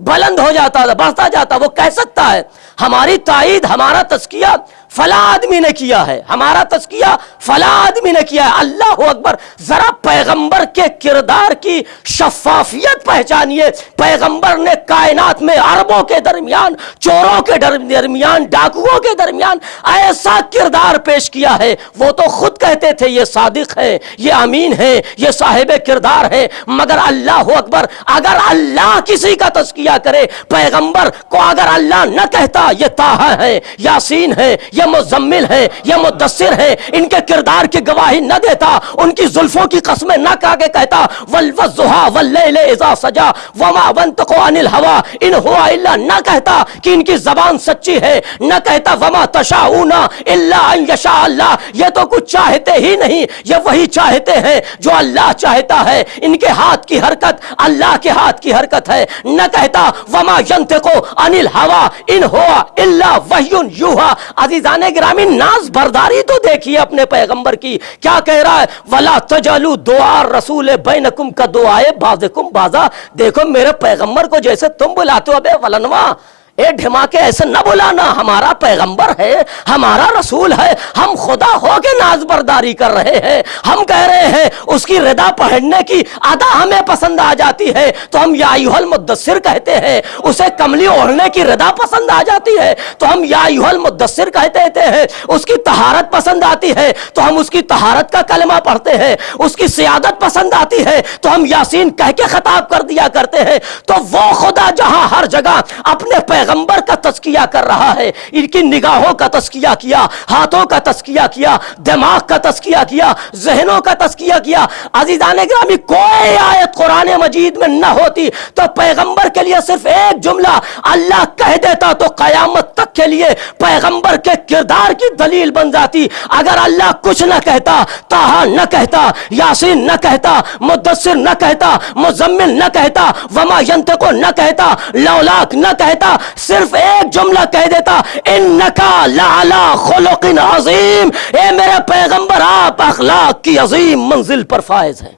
بلند ہو جاتا ہے، بڑھتا جاتا ہے۔ وہ کہہ سکتا ہے ہماری تائید، ہمارا تزکیہ فلاں آدمی نے کیا ہے، ہمارا تزکیہ فلاں آدمی نے کیا ہے۔ اللہ اکبر، ذرا پیغمبر کے کردار کی شفافیت پہچانیے۔ پیغمبر نے کائنات میں عربوں کے درمیان، چوروں کے درمیان، ڈاکوؤں کے درمیان ایسا کردار پیش کیا ہے، وہ تو خود کہتے تھے یہ صادق ہے، یہ امین ہے، یہ صاحب کردار ہے۔ مگر اللہ اکبر، اگر اللہ کسی کا تزکیہ کرے، پیغمبر کو اگر اللہ نہ کہتا یہ طٰہٰ ہے، یاسین ہے، یہ مزمل ہے، یہ مدثر ہے، ان کے کردار کی گواہی نہ دیتا، ان کی زلفوں کی قسمیں نہ کہا کے کہتا والضحیٰ واللیل اذا سجا وما ينطق عن الهوى ان هو الا، نہ کہتا کہ ان کی زبان سچی ہے، نہ کہتا وما تشاءون الا ان یشاء اللہ، یہ تو کچھ چاہتے ہی نہیں، یہ وہی چاہتے ہیں جو اللہ چاہتا ہے، ان کے ہاتھ کی حرکت اللہ کے ہاتھ کی حرکت ہے۔ نہ کہتا وما ينطق عن الهوى ان هو الا وحی یوحیٰ۔ عزیزان گرامی، ناز برداری تو دیکھیے اپنے پیغمبر کی، کیا کہہ رہا ہے؟ وَلَا تَجْعَلُوا دُعَاءَ الرَّسُولِ بَيْنَكُمْ كَدُعَاءِ بَعْضِكُمْ بَعْضًا۔ دیکھو میرے پیغمبر کو جیسے تم بلاتے ہو بے ولنوا، اے ڈھماکے ایسے نہ بلانا، ہمارا پیغمبر ہے، ہمارا رسول ہے، ہم خدا ہو کے ناز برداری کر رہے ہیں، ہم کہہ رہے ہیں اس کی ردا پڑھنے کی ادا ہمیں پسند آ جاتی ہے تو ہم یا ایھا المدثر کہتے ہیں، اسے کملی اوڑھنے کی ردا پسند آ جاتی ہے تو ہم یا ایھا المدثر کہتے ہیں، اس کی طہارت پسند آتی ہے تو ہم اس کی طہارت کا کلمہ پڑھتے ہیں، اس کی سیادت پسند آتی ہے تو ہم یاسین کہہ کے خطاب کر دیا کرتے ہیں۔ تو وہ خدا جہاں ہر جگہ اپنے پیغمبر کا تزکیہ کر رہا ہے، ان کی نگاہوں کا تزکیہ کیا، ہاتھوں کا تزکیہ کیا، دماغ کا تزکیہ کیا، ذہنوں کا تزکیہ کیا۔ عزیزان گرامی، کوئی آیت قرآن مجید میں نہ ہوتی تو پیغمبر کے لیے صرف ایک جملہ اللہ کہہ دیتا تو قیامت تک کے لیے پیغمبر کے کردار کی دلیل بن جاتی۔ اگر اللہ کچھ نہ کہتا، طٰہٰ نہ کہتا، یاسین نہ کہتا، مدثر نہ کہتا، مزمل نہ کہتا، وما ینطق نہ کہتا، لولاک نہ کہتا، صرف ایک جملہ کہہ دیتا انکا لعلی خلق عظیم، اے میرے پیغمبر آپ اخلاق کی عظیم منزل پر فائز ہیں۔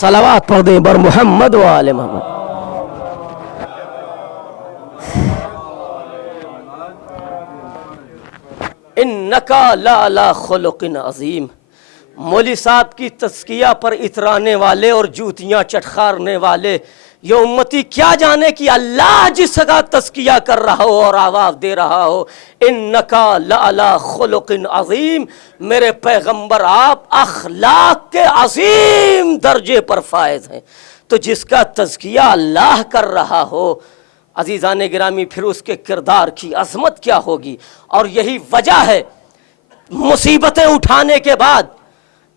صلوات پڑھ دیں بر محمد و آل محمد۔ انکا لعلی خلق عظیم. مولوی صاحب کی تزکیہ پر اترانے والے اور جوتیاں چٹخارنے والے یہ امتی کیا جانے کہ اللہ جس کا تزکیہ کر رہا ہو اور آواز دے رہا ہو انکا لعلی خلق عظیم، میرے پیغمبر آپ اخلاق کے عظیم درجے پر فائز ہیں. تو جس کا تزکیہ اللہ کر رہا ہو عزیزان گرامی، پھر اس کے کردار کی عظمت کیا ہوگی. اور یہی وجہ ہے مصیبتیں اٹھانے کے بعد،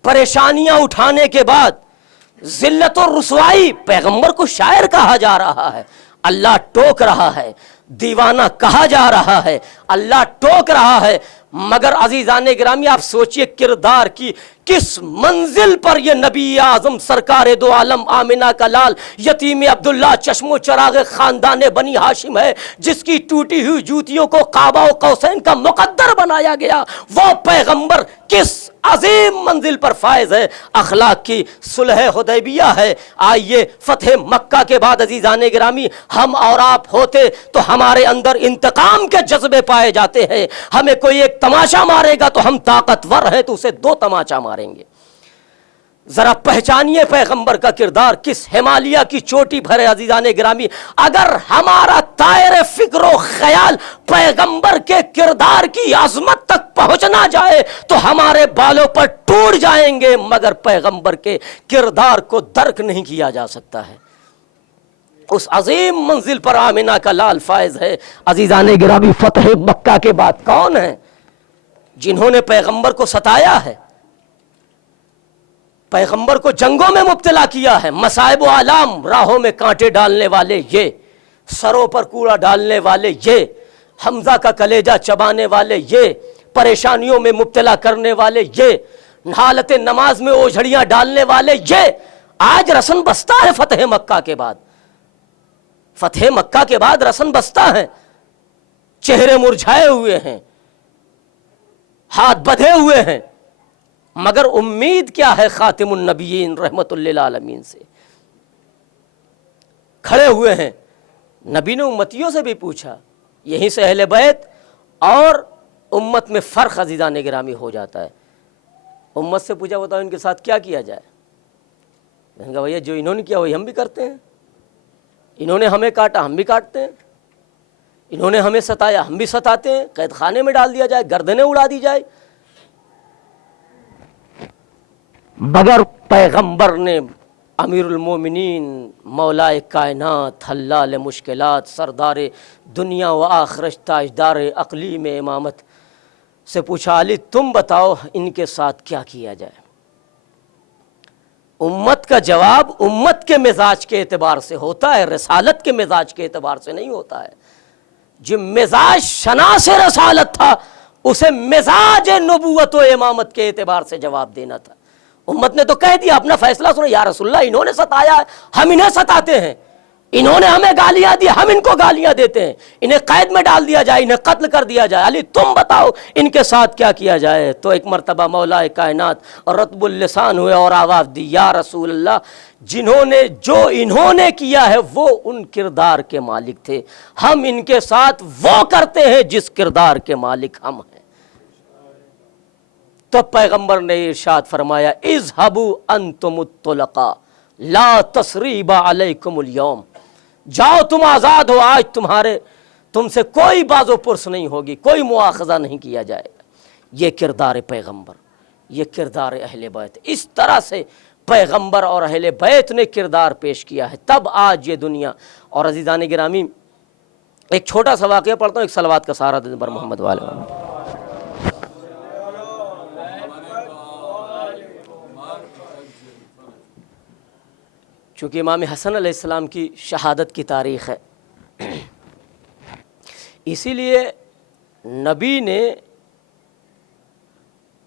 پریشانیاں اٹھانے کے بعد، ذلت و رسوائی، پیغمبر کو شاعر کہا جا رہا ہے، اللہ ٹوک رہا ہے، دیوانہ کہا جا رہا ہے، اللہ ٹوک رہا ہے. مگر عزیزان گرامی آپ سوچئے کردار کی کس منزل پر یہ نبی اعظم سرکار دو عالم آمنہ کا لال یتیم عبداللہ چشم و چراغ خاندان بنی ہاشم ہے، جس کی ٹوٹی ہوئی جوتیوں کو قاب و قوسین کا مقدر بنایا گیا. وہ پیغمبر کس عظیم منزل پر فائز ہے. اخلاق کی صلح حدیبیہ ہے. آئیے فتح مکہ کے بعد عزیزان گرامی ہم اور آپ ہوتے تو ہمارے اندر انتقام کے جذبے پائے جاتے ہیں. ہمیں کوئی ایک تماشا مارے گا تو ہم طاقتور ہیں تو اسے دو تماشا ماریں گے. ذرا پہچانیے پیغمبر کا کردار کس ہمالیہ کی چوٹی پر ہے عزیزان گرامی. اگر ہمارا طائر فکر و خیال پیغمبر کے کردار کی عظمت تک پہنچنا جائے تو ہمارے بالوں پر ٹوٹ جائیں گے، مگر پیغمبر کے کردار کو درک نہیں کیا جا سکتا ہے. اس عظیم منزل پر آمنہ کا لال فائز ہے. عزیزان گرامی فتح مکہ کے بعد کون ہیں جنہوں نے پیغمبر کو ستایا ہے، پیغمبر کو جنگوں میں مبتلا کیا ہے؟ مصائب و آلام، راہوں میں کانٹے ڈالنے والے یہ، سروں پر کوڑا ڈالنے والے یہ، حمزہ کا کلیجہ چبانے والے یہ، پریشانیوں میں مبتلا کرنے والے یہ، حالت نماز میں اوجھڑیاں ڈالنے والے یہ آج رسن بستہ ہے. فتح مکہ کے بعد، فتح مکہ کے بعد رسن بستہ ہیں، چہرے مرجھائے ہوئے ہیں، ہاتھ بدھے ہوئے ہیں، مگر امید کیا ہے خاتم النبیین رحمت للعالمین سے. کھڑے ہوئے ہیں. نبی نے امتیوں سے بھی پوچھا، یہیں سے اہل بیت اور امت میں فرق عزیزان گرامی ہو جاتا ہے. امت سے پوچھا بتاؤ ان کے ساتھ کیا کیا جائے؟ میں نے کہا بھیا جو انہوں نے کیا وہی ہم بھی کرتے ہیں. انہوں نے ہمیں کاٹا ہم بھی کاٹتے ہیں، انہوں نے ہمیں ستایا ہم بھی ستاتے ہیں. قید خانے میں ڈال دیا جائے، گردنیں اڑا دی جائے. مگر پیغمبر نے امیر المومنین مولائے کائنات حلال مشکلات سردار دنیا و آخرت تاجدار اقلیم امامت سے پوچھا علی تم بتاؤ ان کے ساتھ کیا کیا جائے؟ امت کا جواب امت کے مزاج کے اعتبار سے ہوتا ہے، رسالت کے مزاج کے اعتبار سے نہیں ہوتا ہے. جو مزاج شناس رسالت تھا اسے مزاج نبوت و امامت کے اعتبار سے جواب دینا تھا. امت نے تو کہہ دیا اپنا فیصلہ سنو، یا رسول اللہ انہوں نے ستایا ہے ہم انہیں ستاتے ہیں، انہوں نے ہمیں گالیاں دی ہم ان کو گالیاں دیتے ہیں، انہیں قید میں ڈال دیا جائے، انہیں قتل کر دیا جائے. علی تم بتاؤ ان کے ساتھ کیا کیا جائے؟ تو ایک مرتبہ مولا کائنات رطب اللسان ہوئے اور آواز دی، یا رسول اللہ جو انہوں نے کیا ہے وہ ان کردار کے مالک تھے، ہم ان کے ساتھ وہ کرتے ہیں جس کردار کے مالک ہم ہیں. تو پیغمبر نے ارشاد فرمایا اذهبوا انتم الطلقاء لا تثریب علیکم اليوم، جاؤ تم آزاد ہو، آج تم سے کوئی باز و پرس نہیں ہوگی، کوئی مواخذہ نہیں کیا جائے گا. یہ کردار پیغمبر، یہ کردار اہل بیت. اس طرح سے پیغمبر اور اہل بیت نے کردار پیش کیا ہے، تب آج یہ دنیا. اور عزیزان گرامی ایک چھوٹا سا واقعہ پڑھتا ہوں، ایک صلوات کا سہارا دے پر محمد والے. چونکہ امام حسن علیہ السلام کی شہادت کی تاریخ ہے، اسی لیے نبی نے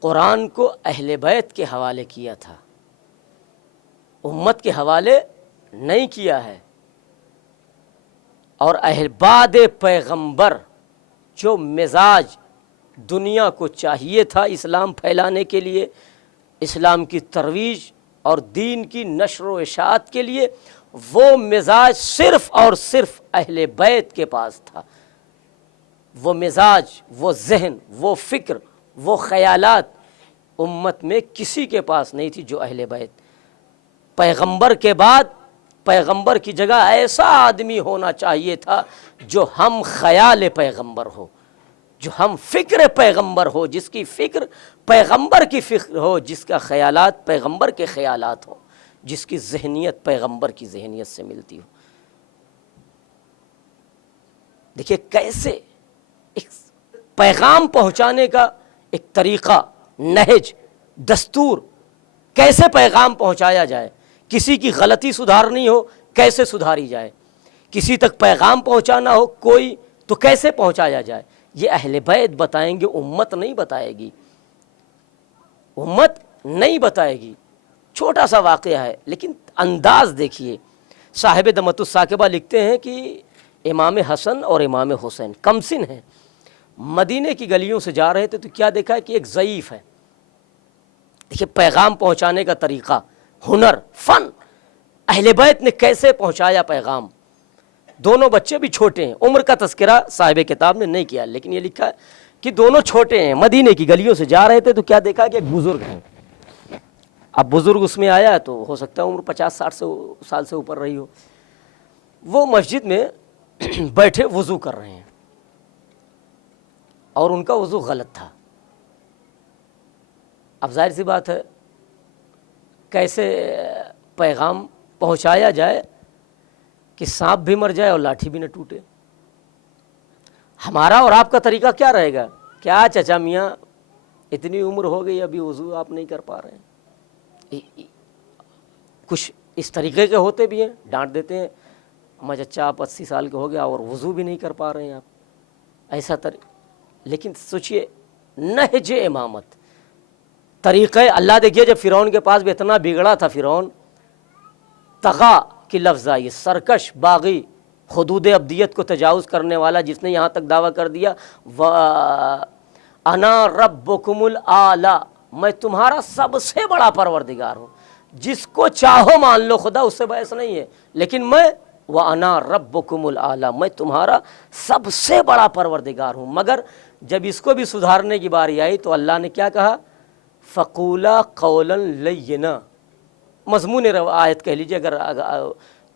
قرآن کو اہل بیت کے حوالے کیا تھا، امت کے حوالے نہیں کیا ہے. اور بعد پیغمبر جو مزاج دنیا کو چاہیے تھا اسلام پھیلانے کے لیے، اسلام کی ترویج اور دین کی نشر و اشاعت کے لیے، وہ مزاج صرف اور صرف اہل بیت کے پاس تھا. وہ مزاج، وہ ذہن، وہ فکر، وہ خیالات امت میں کسی کے پاس نہیں تھی جو اہل بیت۔ پیغمبر کے بعد پیغمبر کی جگہ ایسا آدمی ہونا چاہیے تھا جو ہم خیال پیغمبر ہو، جو ہم فکر پیغمبر ہو، جس کی فکر پیغمبر کی فکر ہو، جس کا خیالات پیغمبر کے خیالات ہو، جس کی ذہنیت پیغمبر کی ذہنیت سے ملتی ہو۔ دیکھیے کیسے ایک پیغام پہنچانے کا ایک طریقہ، نہج، دستور، کیسے پیغام پہنچایا جائے، کسی کی غلطی سدھارنی ہو کیسے سدھاری جائے، کسی تک پیغام پہنچانا ہو کوئی تو کیسے پہنچایا جائے، یہ اہل بیت بتائیں گے، امت نہیں بتائے گی، امت نہیں بتائے گی۔ چھوٹا سا واقعہ ہے لیکن انداز دیکھیے۔ صاحب دمۃ الثاقبہ لکھتے ہیں کہ امام حسن اور امام حسین کم سن ہیں، مدینے کی گلیوں سے جا رہے تھے تو کیا دیکھا کہ ایک ضعیف ہے۔ دیکھیے پیغام پہنچانے کا طریقہ، ہنر، فن، اہل بیت نے کیسے پہنچایا پیغام۔ دونوں بچے بھی چھوٹے ہیں، عمر کا تذکرہ صاحب کتاب نے نہیں کیا لیکن یہ لکھا ہے کہ دونوں چھوٹے ہیں، مدینے کی گلیوں سے جا رہے تھے تو کیا دیکھا کہ ایک بزرگ ہیں۔ اب بزرگ اس میں آیا تو ہو سکتا ہے عمر 50-60 سال سے اوپر رہی ہو، وہ مسجد میں بیٹھے وضو کر رہے ہیں اور ان کا وضو غلط تھا۔ اب ظاہر سی بات ہے کیسے پیغام پہنچایا جائے کہ سانپ بھی مر جائے اور لاٹھی بھی نہ ٹوٹے۔ ہمارا اور آپ کا طریقہ کیا رہے گا؟ کیا چچا میاں اتنی عمر ہو گئی ابھی وضو آپ نہیں کر پا رہے ہیں؟ کچھ اس طریقے کے ہوتے بھی ہیں، ڈانٹ دیتے ہیں، اما چچا آپ 80 سال کے ہو گیا اور وضو بھی نہیں کر پا رہے ہیں آپ، ایسا لیکن سوچئے نہج امامت، طریقہ اللہ۔ دیکھیے جب فرعون کے پاس بھی اتنا بگڑا تھا، فرعون طغا کی لفظ آئی، سرکش، باغی، حدود ابدیت کو تجاوز کرنے والا، جس نے یہاں تک دعویٰ کر دیا انا ربکم الاعلی، میں تمہارا سب سے بڑا پروردگار ہوں۔ جس کو چاہو مان لو خدا، اس سے بحث نہیں ہے، لیکن میں وَأَنَا رَبُّكُمُ الْأَعْلَىٰ، میں تمہارا سب سے بڑا پروردگار ہوں۔ مگر جب اس کو بھی سدھارنے کی باری آئی تو اللہ نے کیا کہا؟ فَقُولَا قَوْلًا لَيِّنًا، مضمون آیت کہہ لیجیے اگر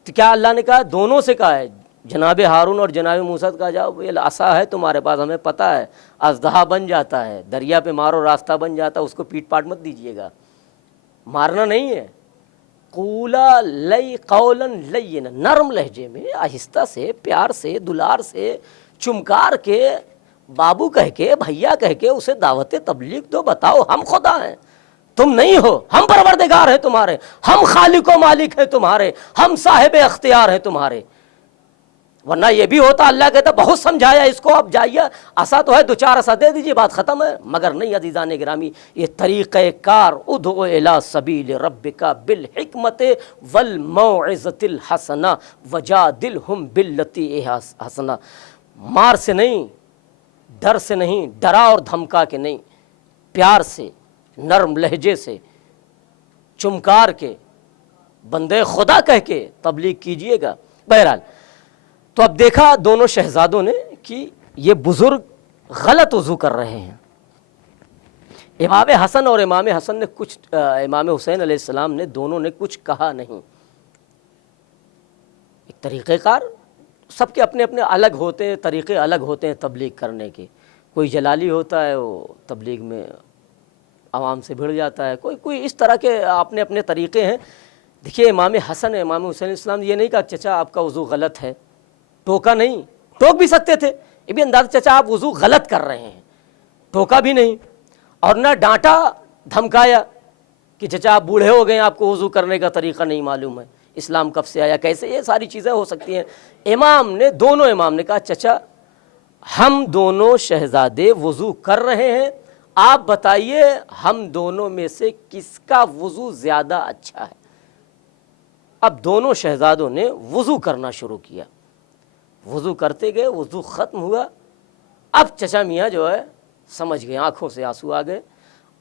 کیا اللہ نے کہا؟ دونوں سے کہا ہے، جناب ہارون اور جناب موسیٰ کہا جاؤ یہ عصا ہے تمہارے پاس، ہمیں پتہ ہے اژدہا بن جاتا ہے، دریا پہ مارو راستہ بن جاتا ہے، اس کو پیٹ پاٹ مت دیجیے گا، مارنا نہیں ہے۔ قولا لئی قولا لینا، نرم لہجے میں، آہستہ سے، پیار سے، دلار سے، چمکار کے، بابو کہہ کے، بھیا کہہ کے اسے دعوت تبلیغ دو، بتاؤ ہم خدا ہیں، تم نہیں ہو، ہم پروردگار ہیں تمہارے، ہم خالق و مالک ہیں تمہارے، ہم صاحب اختیار ہیں تمہارے۔ ورنہ یہ بھی ہوتا اللہ کہتا بہت سمجھایا اس کو، اب جائیے عصا تو ہے، 2-4 عصا دے دیجیے، بات ختم ہے۔ مگر نہیں عزیزان گرامی، یہ طریقہ کار، ادعو الی سبیل ربک بالحکمت والموعظۃ الحسنہ وجادلہم باللتی ہی حسنہ، مار سے نہیں، ڈر سے نہیں، ڈرا اور دھمکا کے نہیں، پیار سے، نرم لہجے سے، چمکار کے، بندے خدا کہہ کے تبلیغ کیجئے گا۔ بہرحال تو اب دیکھا دونوں شہزادوں نے کہ یہ بزرگ غلط وضو کر رہے ہیں۔ امام حسن اور امام حسن نے کچھ، امام حسین علیہ السلام نے، دونوں نے کچھ کہا نہیں۔ ایک طریقہ کار، سب کے اپنے اپنے الگ ہوتے ہیں، طریقے الگ ہوتے ہیں تبلیغ کرنے کے۔ کوئی جلالی ہوتا ہے وہ تبلیغ میں عوام سے بھڑ جاتا ہے، کوئی اس طرح کے اپنے اپنے طریقے ہیں۔ دیکھیے امام حسن امام حسین علیہ السلام یہ نہیں کہا چچا آپ کا وضو غلط ہے، ٹوکا نہیں، ٹوک بھی سکتے تھے، یہ بھی انداز چچا آپ وضو غلط کر رہے ہیں، ٹوکا بھی نہیں، اور نہ ڈانٹا دھمکایا کہ چچا آپ بوڑھے ہو گئے آپ کو وضو کرنے کا طریقہ نہیں معلوم ہے، اسلام کب سے آیا کیسے، یہ ساری چیزیں ہو سکتی ہیں۔ دونوں امام نے کہا چچا ہم دونوں شہزادے وضو کر رہے ہیں، آپ بتائیے ہم دونوں میں سے کس کا وضو زیادہ اچھا ہے۔ اب دونوں شہزادوں نے وضو کرنا شروع کیا، وضو کرتے گئے، وضو ختم ہوا۔ اب چچا میاں جو ہے سمجھ گئے، آنکھوں سے آنسو آ گئے،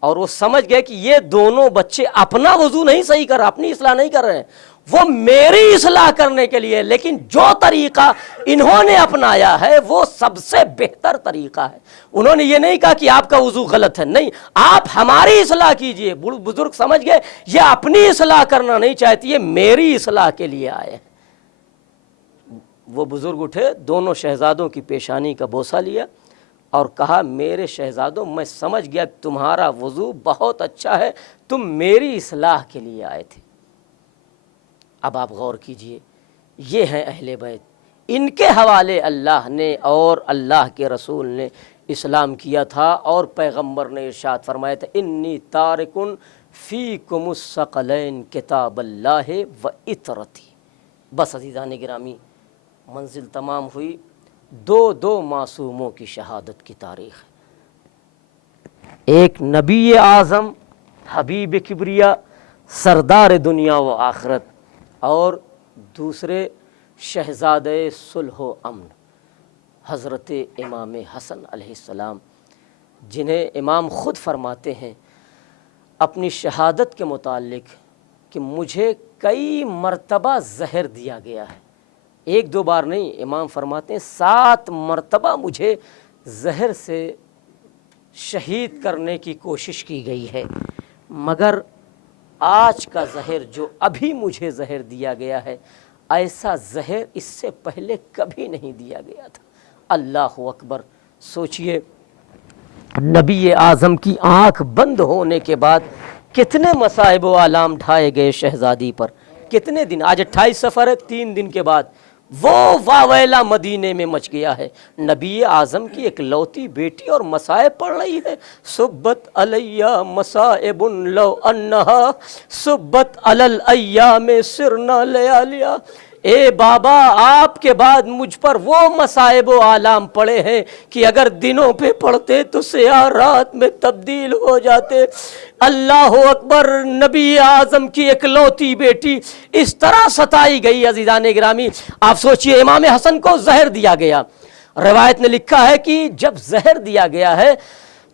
اور وہ سمجھ گئے کہ یہ دونوں بچے اپنا وضو نہیں صحیح کر رہے، اپنی اصلاح نہیں کر رہے ہیں، وہ میری اصلاح کرنے کے لیے، لیکن جو طریقہ انہوں نے اپنایا ہے وہ سب سے بہتر طریقہ ہے۔ انہوں نے یہ نہیں کہا کہ آپ کا وضو غلط ہے، نہیں، آپ ہماری اصلاح کیجئے۔ بزرگ سمجھ گئے یہ اپنی اصلاح کرنا نہیں چاہتی، یہ میری اصلاح کے لیے آئے ہیں۔ وہ بزرگ اٹھے، دونوں شہزادوں کی پیشانی کا بوسہ لیا اور کہا میرے شہزادوں، میں سمجھ گیا کہ تمہارا وضو بہت اچھا ہے، تم میری اصلاح کے لیے آئے تھے۔ اب آپ غور کیجئے، یہ ہیں اہل بیت، ان کے حوالے اللہ نے اور اللہ کے رسول نے اسلام کیا تھا، اور پیغمبر نے ارشاد فرمایا تھا انی تارکن فیکم الثقلین کتاب اللہ و اطرتی۔ بس عزیزان گرامی، منزل تمام ہوئی، دو معصوموں کی شہادت کی تاریخ ہے۔ ایک نبی اعظم حبیب کبریا سردار دنیا و آخرت، اور دوسرے شہزادے صلح و امن حضرت امام حسن علیہ السلام، جنہیں امام خود فرماتے ہیں اپنی شہادت کے متعلق کہ مجھے کئی مرتبہ زہر دیا گیا ہے، ایک دو بار نہیں، امام فرماتے ہیں 7 مرتبہ مجھے زہر سے شہید کرنے کی کوشش کی گئی ہے، مگر آج کا زہر جو ابھی مجھے زہر دیا گیا ہے، ایسا زہر اس سے پہلے کبھی نہیں دیا گیا تھا۔ اللہ اکبر! سوچئے نبی اعظم کی آنکھ بند ہونے کے بعد کتنے مصائب و آلام ڈھائے گئے شہزادی پر، کتنے دن، آج 28 سفر ہے، 3 دن کے بعد وہ واویلا مدینے میں مچ گیا ہے۔ نبی اعظم کی ایک لوتی بیٹی اور مصائب پڑ رہی ہے، صبت علیہ مصائب لو انہا صبت علی الایام سرنا لیالیا۔ اے بابا، آپ کے بعد مجھ پر وہ مصائب و آلام پڑے ہیں کہ اگر دنوں پہ پڑھتے تو سیاہ رات میں تبدیل ہو جاتے۔ اللہ اکبر! نبی اعظم کی اکلوتی بیٹی اس طرح ستائی گئی۔ عزیزان گرامی، آپ سوچئے امام حسن کو زہر دیا گیا، روایت نے لکھا ہے کہ جب زہر دیا گیا ہے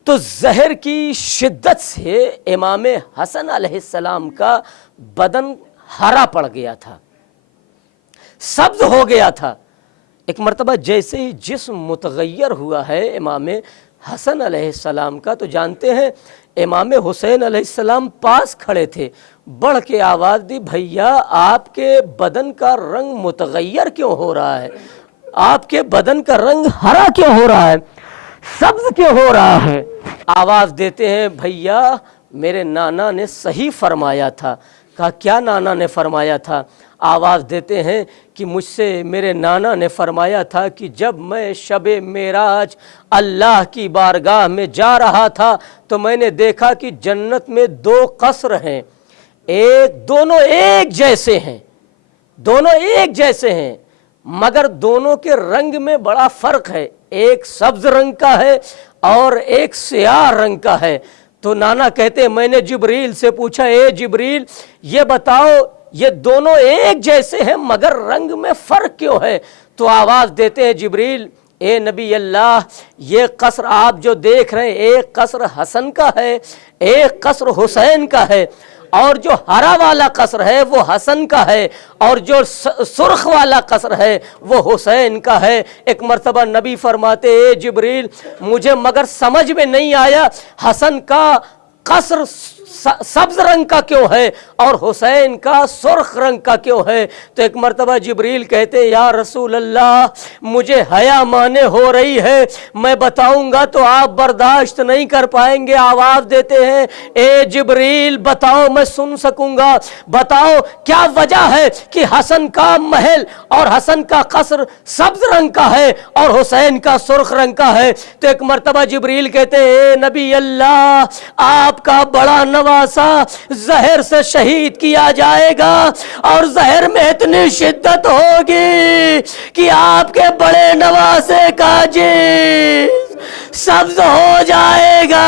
تو زہر کی شدت سے امام حسن علیہ السلام کا بدن ہرا پڑ گیا تھا، سبز ہو گیا تھا۔ ایک مرتبہ جیسے ہی جسم متغیر ہوا ہے امام حسن علیہ السلام کا، تو جانتے ہیں امام حسین علیہ السلام پاس کھڑے تھے، بڑھ کے آواز دی، بھیا آپ کے بدن کا رنگ متغیر کیوں ہو رہا ہے؟ آپ کے بدن کا رنگ ہرا کیوں ہو رہا ہے؟ سبز کیوں ہو رہا ہے؟ آواز دیتے ہیں، بھیا میرے نانا نے صحیح فرمایا تھا۔ کہا کیا نانا نے فرمایا تھا؟ آواز دیتے ہیں کہ مجھ سے میرے نانا نے فرمایا تھا کہ جب میں شب معراج اللہ کی بارگاہ میں جا رہا تھا تو میں نے دیکھا کہ جنت میں 2 قصر ہیں، دونوں ایک جیسے ہیں، دونوں ایک جیسے ہیں، مگر دونوں کے رنگ میں بڑا فرق ہے، ایک سبز رنگ کا ہے اور ایک سیاہ رنگ کا ہے۔ تو نانا کہتے ہیں میں نے جبریل سے پوچھا، اے جبریل یہ بتاؤ یہ دونوں ایک جیسے ہیں مگر رنگ میں فرق کیوں ہے؟ تو آواز دیتے ہیں جبریل، اے نبی اللہ یہ قصر آپ جو دیکھ رہے ہیں، ایک قصر حسن کا ہے، ایک قصر حسین کا ہے، اور جو ہرا والا قصر ہے وہ حسن کا ہے، اور جو سرخ والا قصر ہے وہ حسین کا ہے۔ ایک مرتبہ نبی فرماتے، اے جبریل مجھے مگر سمجھ میں نہیں آیا حسن کا قصر سبز رنگ کا کیوں ہے اور حسین کا سرخ رنگ کا کیوں ہے؟ تو ایک مرتبہ جبریل کہتے یا رسول اللہ مجھے حیا مانے ہو رہی ہے، میں بتاؤں گا تو آپ برداشت نہیں کر پائیں گے۔ آواز دیتے ہیں اے جبریل بتاؤ میں سن سکوں گا، بتاؤ کیا وجہ ہے کہ حسن کا محل اور حسن کا قصر سبز رنگ کا ہے اور حسین کا سرخ رنگ کا ہے؟ تو ایک مرتبہ جبریل کہتے ہیں اے نبی اللہ آپ کا بڑا نواسا زہر سے شہید کیا جائے گا، اور زہر میں اتنی شدت ہوگی کہ آپ کے بڑے نواسے کا جسم سبز ہو جائے گا۔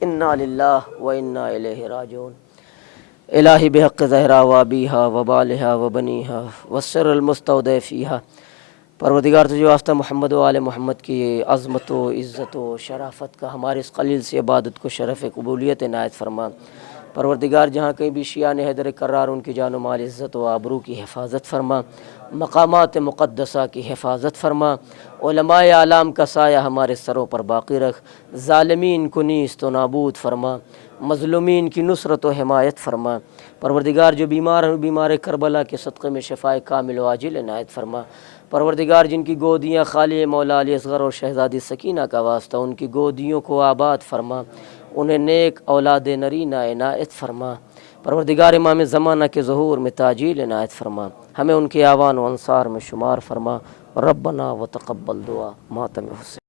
انا للہ و انا الیہ راجعون۔ الہی بحق زہرا و ابیہا و بالہا و بنیہا والسر المستودع فیہا، پروردگار تجھے واسطہ محمد و آل محمد کی عظمت و عزت و شرافت کا ہمارے اس قلیل سے عبادت کو شرف قبولیت عنایت فرما۔ پروردگار جہاں کہیں بھی شیعان حیدر کرار ان کی جان و مال عزت و آبرو کی حفاظت فرما، مقامات مقدسہ کی حفاظت فرما، علماء اعلام کا سایہ ہمارے سروں پر باقی رکھ، ظالمین کو نیست و نابود فرما، مظلومین کی نصرت و حمایت فرما۔ پروردگار جو بیمار ہیں بیمار کربلا کے صدقے میں شفائے کامل و عاجل عنایت فرما۔ پروردگار جن کی گودیاں خالی مولا علی اصغر اور شہزادی سکینہ کا واسطہ، ان کی گودیوں کو آباد فرما، انہیں نیک اولاد نرینہ عنایت فرما۔ پروردگار امام زمانہ کے ظہور میں تاجیل عنایت فرما، ہمیں ان کے اعوان و انصار میں شمار فرما۔ ربنا وتقبل دعا، ماتم حسین۔